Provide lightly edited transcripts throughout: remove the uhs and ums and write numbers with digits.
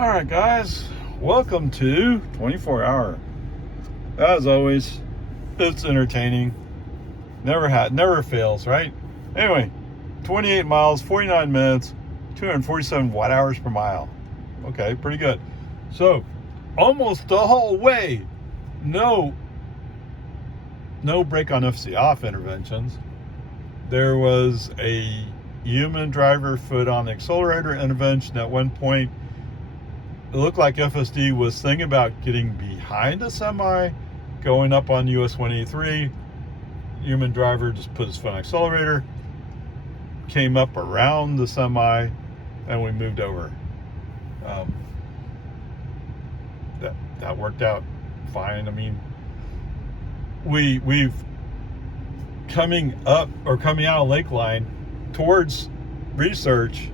All right, guys, welcome to 24 Hour. As always, it's entertaining. Never fails, right? Anyway, 28 miles, 49 minutes, 247 watt hours per mile. Okay, pretty good. So, almost the whole way, no brake on FC off interventions. There was a human driver foot on accelerator intervention at one point. It looked like FSD was thinking about getting behind a semi, going up on US 183. Human driver just put his foot on accelerator, came up around the semi, and we moved over. That worked out fine. I mean, we've coming out of Lakeline towards research.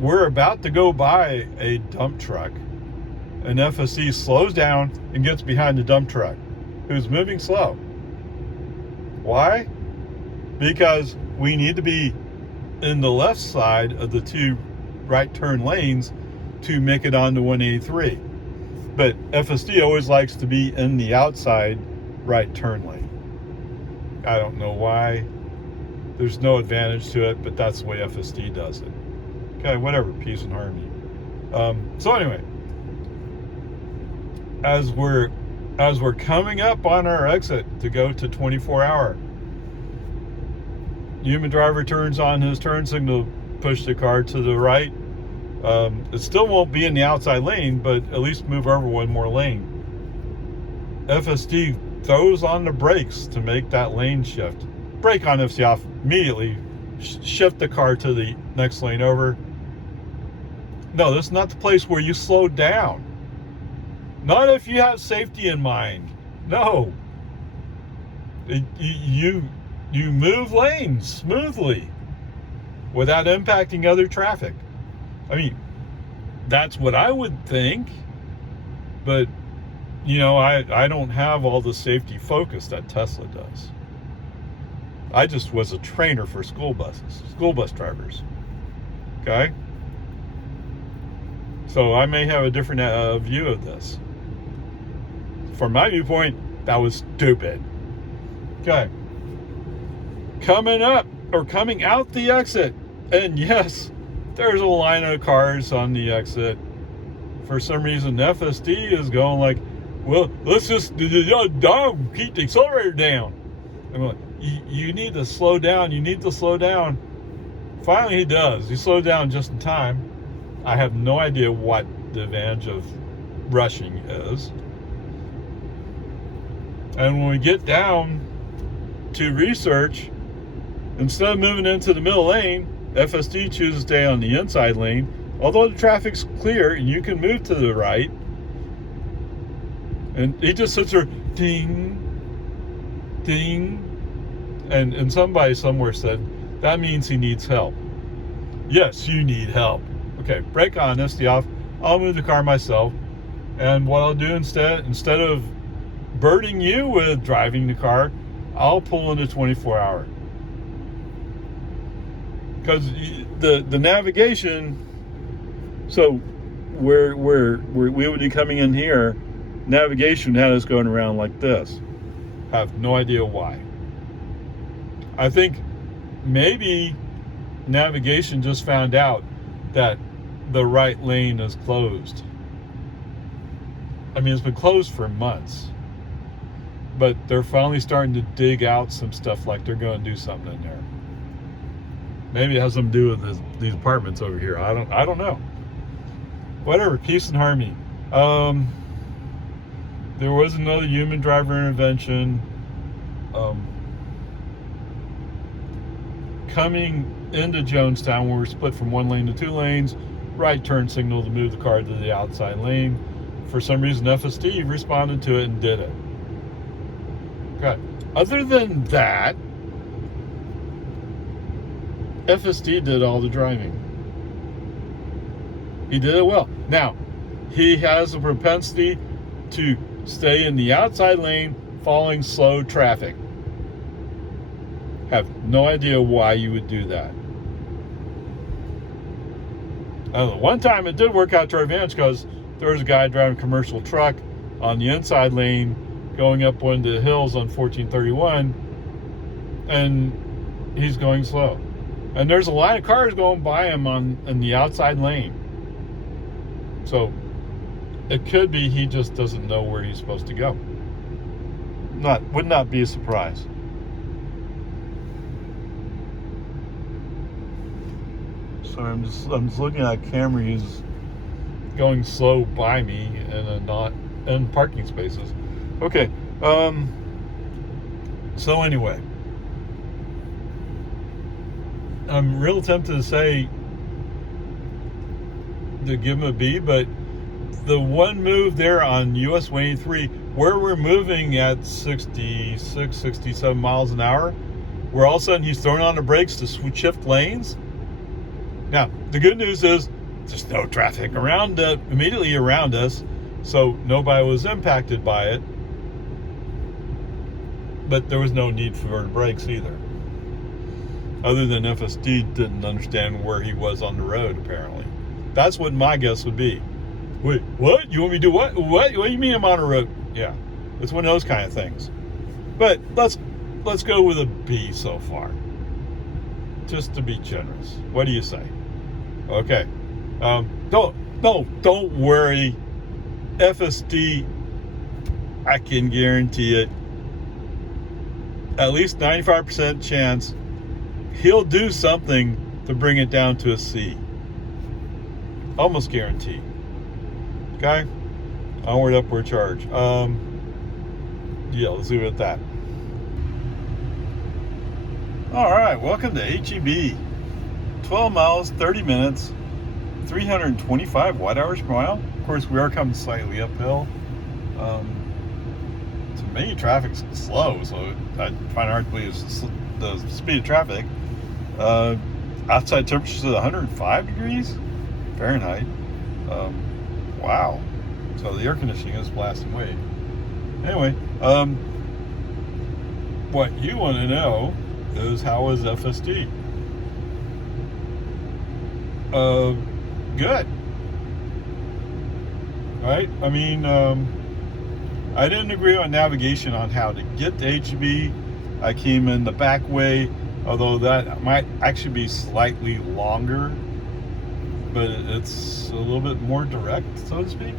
We're about to go by a dump truck. An FSC slows down and gets behind the dump truck, who's moving slow. Why? Because we need to be in the left side of the two right turn lanes to make it onto 183. But FSD always likes to be in the outside right turn lane. I don't know why. There's no advantage to it, but that's the way FSD does it. Okay, whatever, peace and harmony. So anyway, as we're coming up on our exit to go to 24 Hour, human driver turns on his turn signal, push the car to the right. It still won't be in the outside lane, but at least move over one more lane. FSD throws on the brakes to make that lane shift. Brake on FC off immediately, shift the car to the next lane over. No, this is not the place where you slow down. Not if you have safety in mind. No. You move lanes smoothly without impacting other traffic. I mean, that's what I would think. But, I don't have all the safety focus that Tesla does. I just was a trainer for school bus drivers. Okay? So I may have a different view of this. From my viewpoint, that was stupid. Okay. Coming out the exit. And yes, there's a line of cars on the exit. For some reason, FSD is going like, well, let's just keep the accelerator down. I'm like, you need to slow down. You need to slow down. Finally, he does. He slowed down just in time. I have no idea what the advantage of rushing is. And when we get down to research, instead of moving into the middle lane, FSD chooses to stay on the inside lane. Although the traffic's clear and you can move to the right. And he just sits there, ding, ding. And somebody somewhere said, that means he needs help. Yes, you need help. Okay, brake on, SD off. I'll move the car myself. And what I'll do instead of burdening you with driving the car, I'll pull into 24 Hour. Because the navigation, so where we would be coming in here, navigation had us going around like this. I have no idea why. I think maybe navigation just found out that the right lane is closed. I mean, it's been closed for months, but they're finally starting to dig out some stuff, like they're going to do something in there. Maybe it has something to do with these apartments over here. I don't know. Whatever, peace and harmony. There was another human driver intervention. Coming into Jonestown, where we're split from one lane to two lanes, right turn signal to move the car to the outside lane. For some reason, FSD responded to it and did it. Okay. Other than that, FSD did all the driving. He did it well. Now, he has a propensity to stay in the outside lane following slow traffic. Have no idea why you would do that. One time it did work out to our advantage because there was a guy driving a commercial truck on the inside lane going up one of the hills on 1431, and he's going slow. And there's a line of cars going by him in the outside lane. So it could be he just doesn't know where he's supposed to go. Would not be a surprise. So I'm just looking at Camrys going slow by me and not in parking spaces. Okay. So anyway, I'm real tempted to say to give him a B, but the one move there on US 183 where we're moving at 66, 67 miles an hour, where all of a sudden he's throwing on the brakes to shift lanes. Now, the good news is there's no traffic immediately around us, so nobody was impacted by it. But there was no need for the brakes either. Other than FSD didn't understand where he was on the road, apparently. That's what my guess would be. Wait, what? You want me to do what? What do you mean I'm on a road? Yeah, it's one of those kind of things. But let's go with a B so far, just to be generous. What do you say? Okay. Don't worry. FSD, I can guarantee it. At least 95% chance he'll do something to bring it down to a C. Almost guaranteed. Okay? Onward, upward charge. Yeah, let's leave it at that. Alright, welcome to HEB. 12 miles, 30 minutes, 325 watt-hours per mile. Of course, we are coming slightly uphill. To me, traffic's slow, so I find it hard to believe the speed of traffic. Outside temperatures at 105 degrees Fahrenheit. Wow. So the air conditioning is blasting away. Anyway, what you want to know is how is FSD? Good. Right? I mean, I didn't agree on navigation on how to get to HEB. I came in the back way, although that might actually be slightly longer, but it's a little bit more direct, so to speak.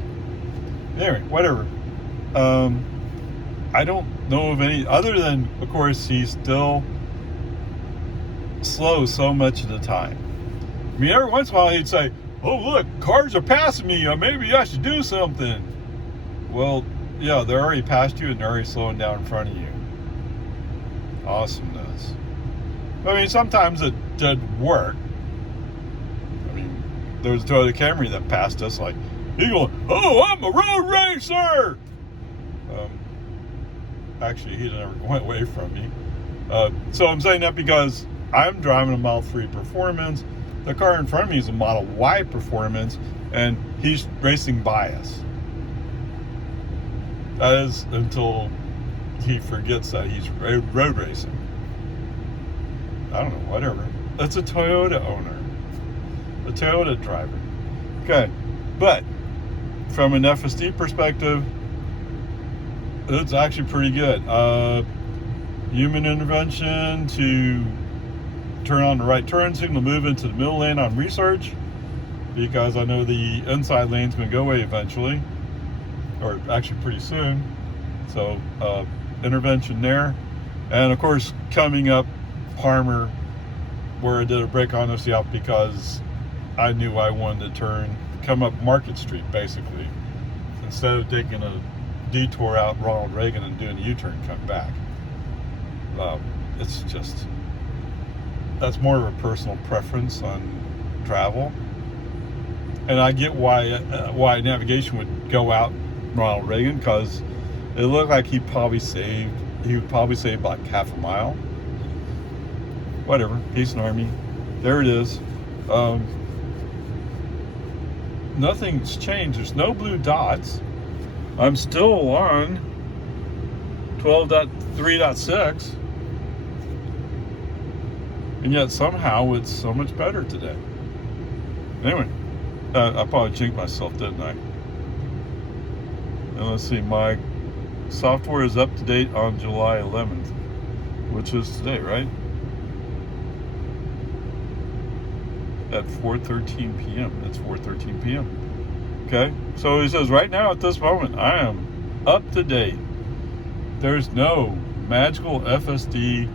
Anyway, whatever. I don't know of any, other than, of course, he's still slow so much of the time. I mean, every once in a while he'd say, oh, look, cars are passing me. Maybe I should do something. Well, yeah, they're already past you and they're already slowing down in front of you. Awesomeness. I mean, sometimes it did work. I mean, there was a Toyota Camry that passed us, like, he going, oh, I'm a road racer! Actually, he never went away from me. So I'm saying that because I'm driving a Model 3 Performance. The car in front of me is a Model Y Performance, and he's racing by us. That is until he forgets that he's road racing. I don't know, whatever. That's a Toyota owner. A Toyota driver. Okay, but from an FSD perspective, it's actually pretty good. Human intervention to turn on the right turn signal, move into the middle lane on research, because I know the inside lane's going to go away eventually, or actually pretty soon. So intervention there. And of course, coming up Palmer, where I did a brake on this out because I knew I wanted to come up Market Street basically, instead of taking a detour out Ronald Reagan and doing a U-turn, come back. It's just, that's more of a personal preference on travel, and I get why navigation would go out Ronald Reagan, because it looked like he would probably save about half a mile. Whatever, peace and army. There it is. Nothing's changed. There's no blue dots. I'm still on 12.3.6, and yet somehow it's so much better today. Anyway, I probably jinxed myself, didn't I? And let's see, my software is up to date on July 11th, which is today, right? At 4:13 p.m. It's 4:13 p.m. Okay, so he says right now at this moment I am up to date. There's no magical FSD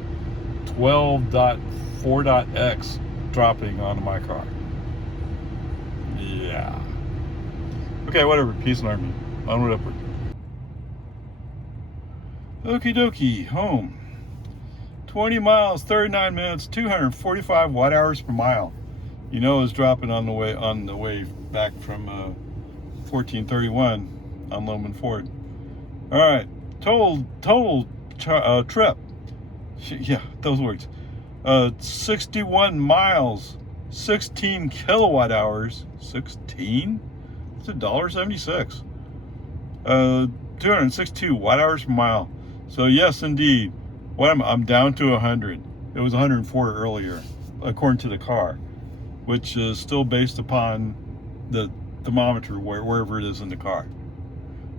12.4.x dropping onto my car. Yeah. Okay, whatever. Peace and harmony. Onward, upward. Okie dokie. Home. 20 miles, 39 minutes, 245 watt hours per mile. You know it's dropping on the way back from 1431 on Loman Ford. All right. Total trip. Yeah, those words. 61 miles, 16 kilowatt hours. 16? It's $1.76. 262 watt hours per mile. So yes, indeed. I'm down to 100. It was 104 earlier, according to the car, which is still based upon the thermometer wherever it is in the car.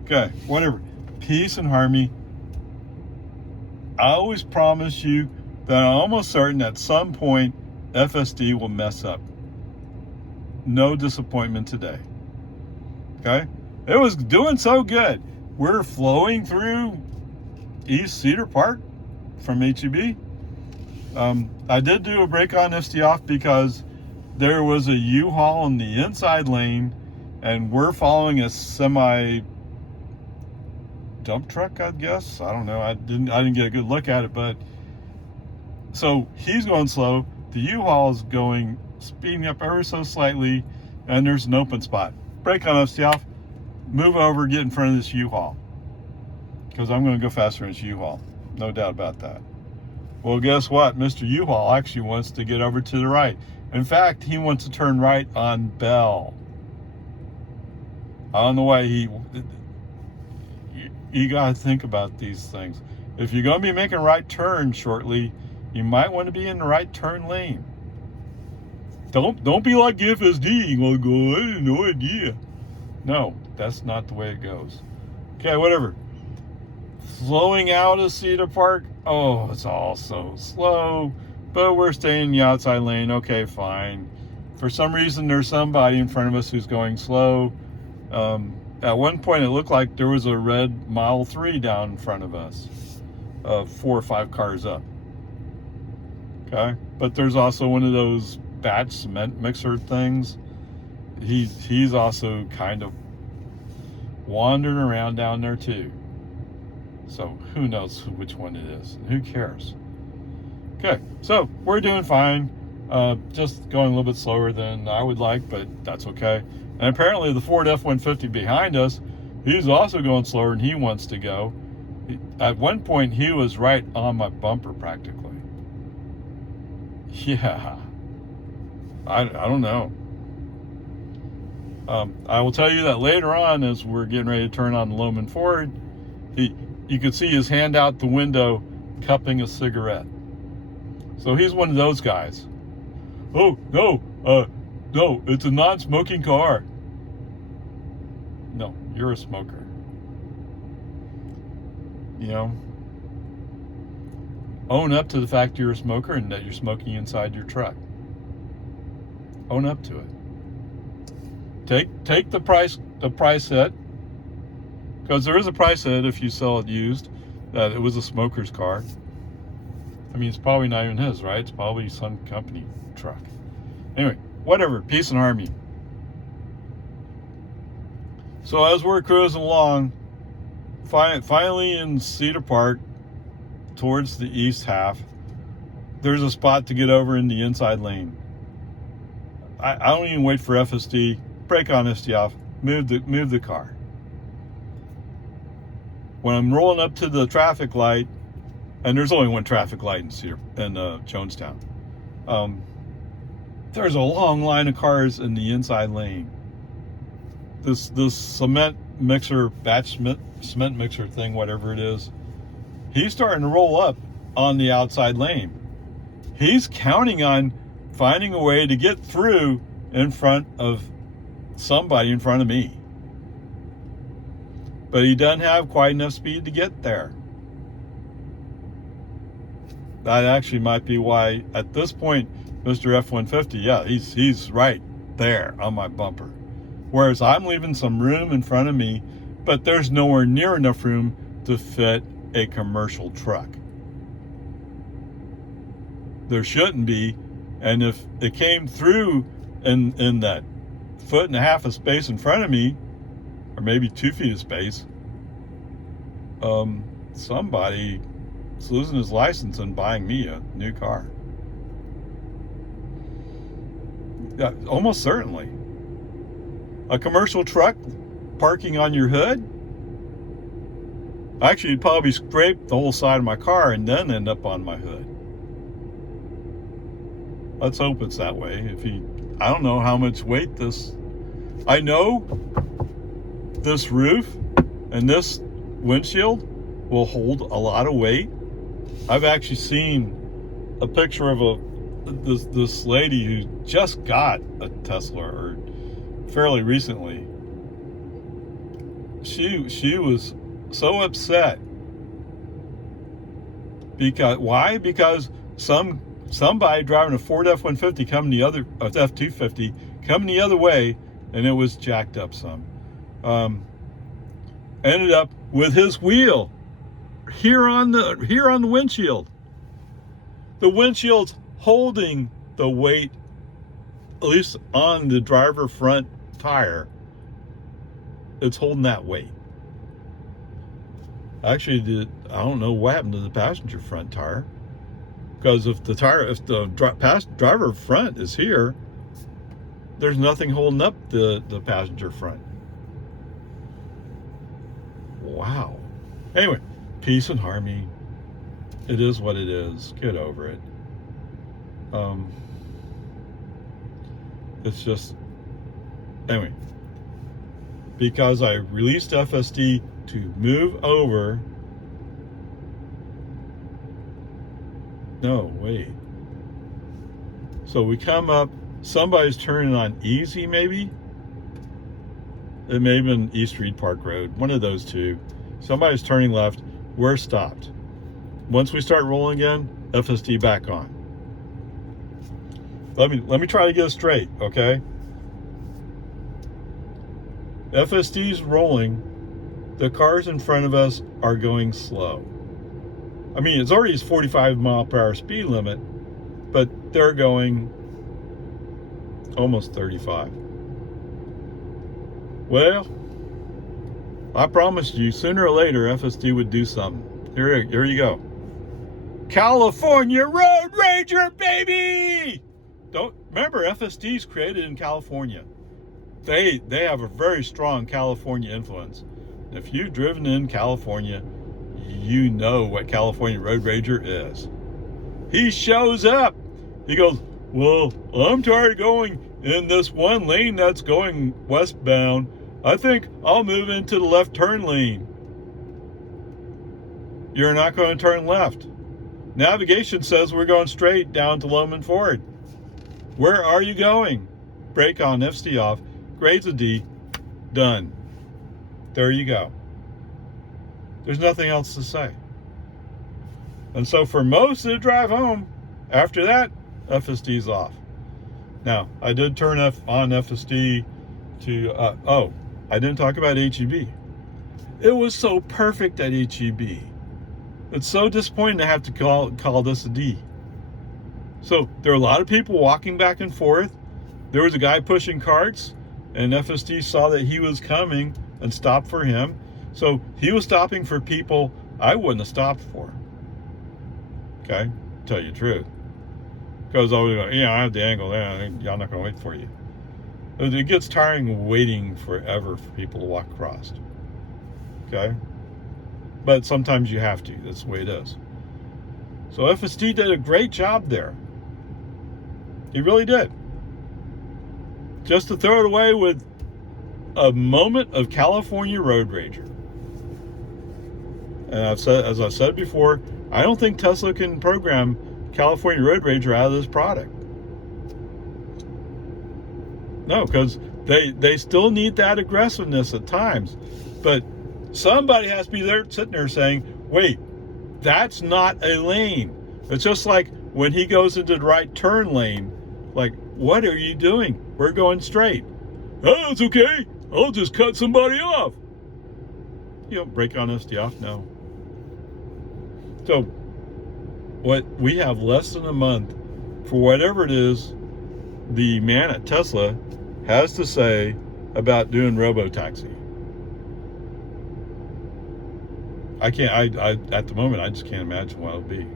Okay, whatever. Peace and harmony. I always promise you that I'm almost certain at some point FSD will mess up. No disappointment today. Okay? It was doing so good. We're flowing through East Cedar Park from HEB. I did do a brake on FSD off because there was a U-Haul in the inside lane and we're following a semi dump truck, I guess. I don't know. I didn't get a good look at it, but so he's going slow. The U-Haul is speeding up ever so slightly, and there's an open spot. Brake on FSD off. Move over, get in front of this U-Haul, because I'm going to go faster in this U-Haul. No doubt about that. Well, guess what? Mr. U-Haul actually wants to get over to the right. In fact, he wants to turn right on Bell. I don't know why you got to think about these things. If you're going to be making right turns shortly, you might want to be in the right turn lane. Don't be like FSD. You're going to go, I have no idea. No, that's not the way it goes. Okay, whatever. Flowing out of Cedar Park. Oh, it's all so slow. But we're staying in the outside lane. Okay, fine. For some reason, there's somebody in front of us who's going slow. At one point, it looked like there was a red Model 3 down in front of us. 4 or 5 cars up. Okay? But there's also one of those batch cement mixer things. He's also kind of wandering around down there too. So who knows which one it is? Who cares? Okay, so we're doing fine. Just going a little bit slower than I would like, but that's okay. And apparently the Ford F-150 behind us, he's also going slower than he wants to go. At one point, he was right on my bumper practically. Yeah. I don't know. I will tell you that later on, as we're getting ready to turn on the Loman Ford, you could see his hand out the window cupping a cigarette. So he's one of those guys. Oh, no, no, it's a non-smoking car. No, you're a smoker. You know, own up to the fact you're a smoker and that you're smoking inside your truck. Own up to it. Take the price hit, because there is a price hit if you sell it used, that it was a smoker's car. I mean, it's probably not even his, right? It's probably some company truck. Anyway, whatever. Peace and harmony. So as we're cruising along, finally in Cedar Park, towards the east half, there's a spot to get over in the inside lane. I don't even wait for FSD. Brake on FSD off. Move the car. When I'm rolling up to the traffic light, and there's only one traffic light in Jonestown, there's a long line of cars in the inside lane. This cement mixer, batch cement mixer thing, whatever it is, he's starting to roll up on the outside lane. He's counting on finding a way to get through in front of somebody in front of me. But he doesn't have quite enough speed to get there. That actually might be why, at this point, Mr. F-150, yeah, he's right there on my bumper. Whereas I'm leaving some room in front of me, but there's nowhere near enough room to fit a commercial truck. There shouldn't be, and if it came through in that 1.5 feet of space in front of me, or maybe 2 feet of space, somebody is losing his license and buying me a new car. Yeah, almost certainly. A commercial truck parking on your hood? Actually, you'd probably scrape the whole side of my car and then end up on my hood. Let's hope it's that way. I don't know how much weight this... I know this roof and this windshield will hold a lot of weight. I've actually seen a picture of this lady who just got a Tesla, or fairly recently. She was so upset because why? Because somebody driving a Ford F-150 coming the other F-250 coming the other way, and it was jacked up some. Ended up with his wheel here on the windshield. The windshield's holding the weight, at least on the driver front tire. It's holding that weight. Actually, I don't know what happened to the passenger front tire, because if the driver front is here, there's nothing holding up the passenger front. Wow. Anyway, peace and harmony. It is what it is. Get over it. It's just, anyway, because I released FSD to move over. No, wait. So we come up, somebody's turning on easy, maybe? It may have been East Reed Park Road, one of those two. Somebody's turning left, we're stopped. Once we start rolling again, FSD back on. Let me try to get it straight, okay? FSD's rolling, the cars in front of us are going slow. I mean, it's already 45 mile per hour speed limit, but they're going almost 35. Well, I promised you sooner or later FSD would do something. Here you go. California Road Rager, baby! Don't remember, FSD's created in California. They have a very strong California influence. If you've driven in California, you know what California Road Rager is. He shows up. He goes, well, I'm tired of going in this one lane that's going westbound. I think I'll move into the left turn lane. You're not going to turn left. Navigation says we're going straight down to Loman Ford. Where are you going? Brake on, FSD off, grades a D, done. There you go. There's nothing else to say. And so for most of the drive home, after that, FSD's off. Now, I did turn on FSD to, I didn't talk about HEB. It was so perfect at HEB. It's so disappointing to have to call this a D. So there are a lot of people walking back and forth. There was a guy pushing carts, and FSD saw that he was coming and stopped for him. So he was stopping for people I wouldn't have stopped for. Okay, tell you the truth. Because I was going, I have the angle there. I'm not going to wait for you. It gets tiring waiting forever for people to walk across. Okay, but sometimes you have to. That's the way it is. So FSD did a great job there. He really did. Just to throw it away with a moment of California Road Rager. And as I've said before, I don't think Tesla can program California Road Rager out of this product. No, because They still need that aggressiveness at times, but somebody has to be there sitting there saying, wait, that's not a lane. It's just like when he goes into the right turn lane, like, what are you doing? We're going straight. Oh, it's okay. I'll just cut somebody off. You know, brake honesty off? No. So what we have less than a month for whatever it is the man at Tesla has to say about doing robo-taxi. I can't, I at the moment, I just can't imagine what it'll be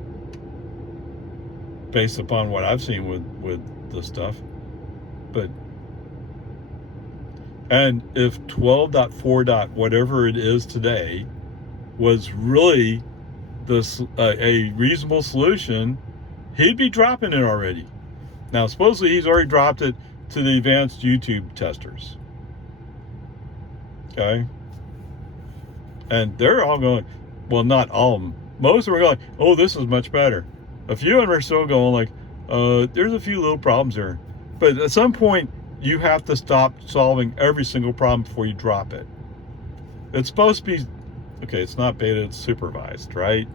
based upon what I've seen with the stuff. But, and if 12.4. whatever it is today was really this a reasonable solution, he'd be dropping it already. Now, supposedly he's already dropped it to the advanced YouTube testers. Okay? And they're all going, well, not all of them. Most of them are going, oh, this is much better. A few of them are still going like, there's a few little problems here. But at some point, you have to stop solving every single problem before you drop it. It's supposed to be, okay, it's not beta, it's supervised, right?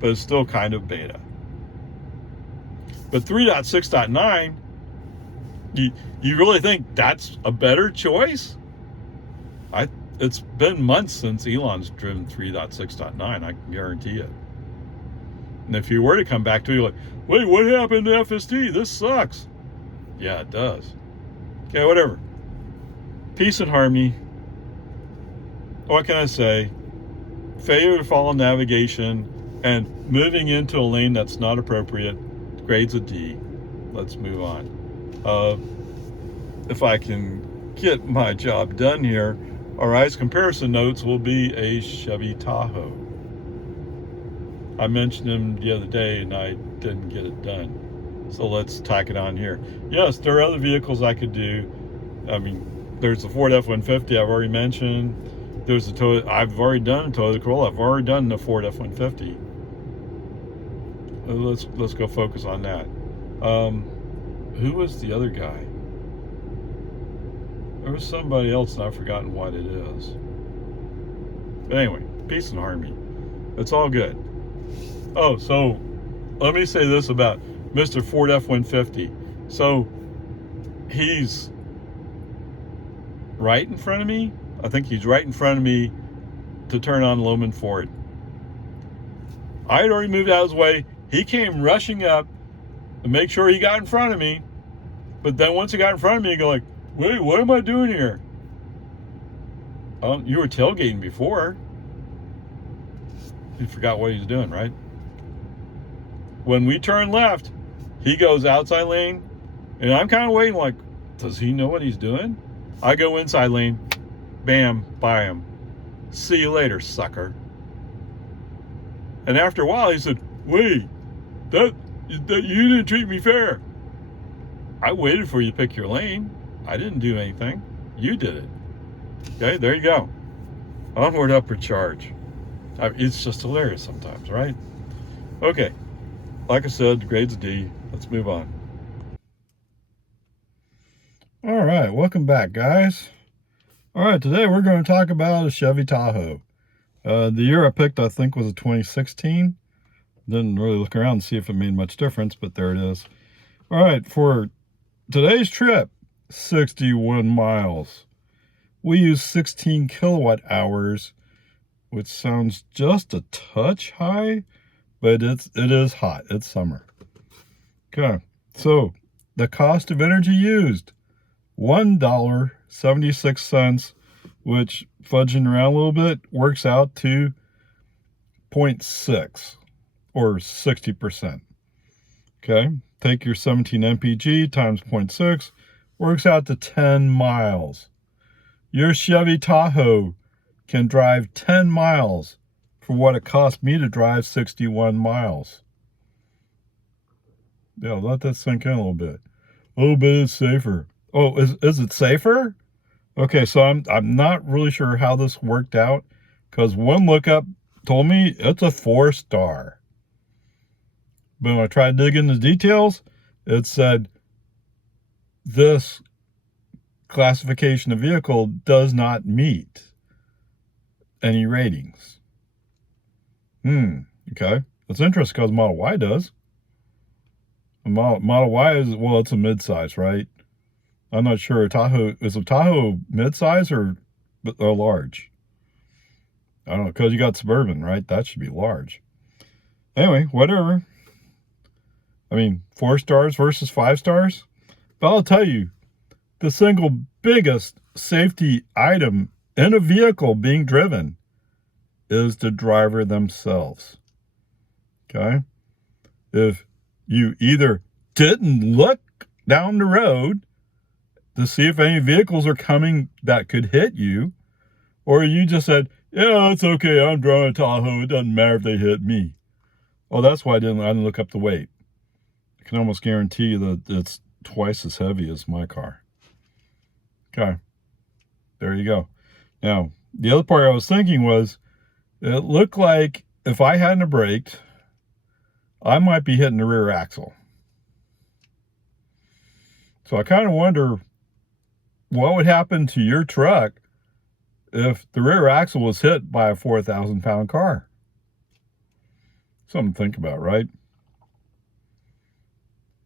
But it's still kind of beta. But 3.6.9, you really think that's a better choice? It's been months since Elon's driven 3.6.9, I can guarantee it. And if you were to come back to it, you're like, wait, what happened to FSD? This sucks. Yeah, it does. Okay, whatever. Peace and harmony. What can I say? Failure to follow navigation and moving into a lane that's not appropriate. Grades a D. Let's move on. If I can get my job done here, our eyes comparison notes will be a Chevy Tahoe. I mentioned him the other day and I didn't get it done. So let's tack it on here. Yes, there are other vehicles I could do. I mean, there's the Ford F-150 I've already mentioned. There's the Toyota, I've already done a Toyota Corolla. I've already done the Ford F-150. Let's go focus on that. Who was the other guy? There was somebody else and I've forgotten what it is. But anyway, peace and harmony. It's all good. Oh, so let me say this about Mr. Ford F-150. So he's right in front of me. I think he's right in front of me to turn on Loman Ford. I had already moved out of his way. He came rushing up to make sure he got in front of me. But then once he got in front of me, he go like, wait, what am I doing here? You were tailgating before. You forgot what he's doing, right? When we turn left, he goes outside lane, and I'm kind of waiting like, does he know what he's doing? I go inside lane, bam, by him. See you later, sucker. And after a while, he said, wait, that you didn't treat me fair. I waited for you to pick your lane. I didn't do anything. You did it. Okay, there you go. Onward, upward charge. It's just hilarious sometimes, right? Okay, like I said, grade's D. Let's move on. All right, welcome back, guys. All right, today we're going to talk about a Chevy Tahoe. The year I picked, I think, was a 2016. Didn't really look around and see if it made much difference, but there it is. All right, for today's trip, 61 miles. We use 16 kilowatt hours, which sounds just a touch high, but it is hot. It's summer. Okay, so the cost of energy used, $1.76, which, fudging around a little bit, works out to 0.6 or 60%. Okay, take your 17 mpg times 0.6, works out to 10 miles. Your Chevy Tahoe can drive 10 miles for what it cost me to drive 61 miles. Yeah, let that sink in a little bit. Oh, but it's safer. Oh, is it safer? Okay, so I'm not really sure how this worked out, because one lookup told me it's a 4-star. But when I tried to dig into the details, it said this classification of vehicle does not meet any ratings. Okay. That's interesting because Model Y does. Model Y is, well, it's a midsize, right? I'm not sure. Tahoe, is a Tahoe midsize or large? I don't know, because you got Suburban, right? That should be large. Anyway, whatever. I mean, 4 stars versus 5 stars. But I'll tell you, the single biggest safety item in a vehicle being driven is the driver themselves. Okay? If you either didn't look down the road to see if any vehicles are coming that could hit you, or you just said, yeah, it's okay, I'm driving a Tahoe, it doesn't matter if they hit me. Oh, that's why I didn't look up the weight. I can almost guarantee you that it's twice as heavy as my car. Okay, there you go. Now, the other part I was thinking was, it looked like if I hadn't braked, I might be hitting the rear axle. So I kind of wonder what would happen to your truck if the rear axle was hit by a 4,000-pound car. Something to think about, right?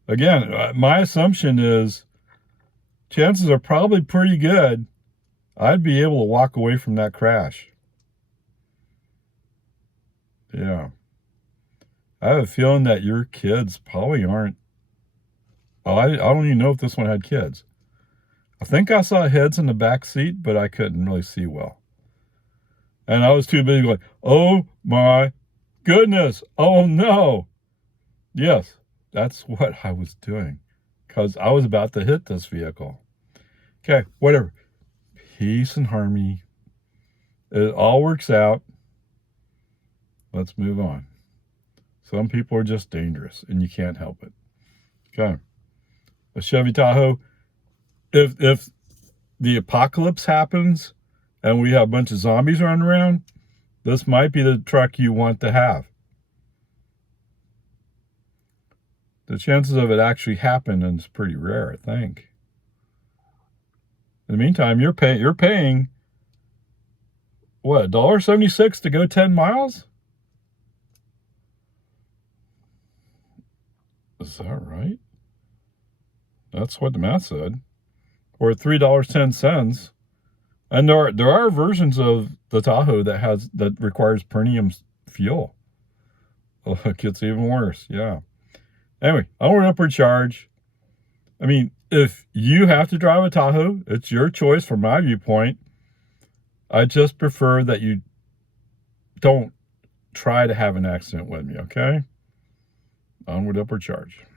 Again, my assumption is chances are probably pretty good I'd be able to walk away from that crash. Yeah. I have a feeling that your kids probably aren't. Oh, I don't even know if this one had kids. I think I saw heads in the back seat, but I couldn't really see well. And I was too busy going, oh my goodness, oh no. Yes, that's what I was doing because I was about to hit this vehicle. Okay, whatever. Peace and harmony. It all works out. Let's move on. Some people are just dangerous and you can't help it. Okay. A Chevy Tahoe, if the apocalypse happens and we have a bunch of zombies running around, this might be the truck you want to have. The chances of it actually happening is pretty rare, I think. In the meantime, you're paying what, $1.76 to go 10 miles? Is that right? That's what the math said. Or $3.10. And there are versions of the Tahoe that requires premium fuel. Oh, it gets even worse. Yeah. Anyway, onward upward charge. I mean, if you have to drive a Tahoe, it's your choice from my viewpoint. I just prefer that you don't try to have an accident with me, okay? Onward upward charge.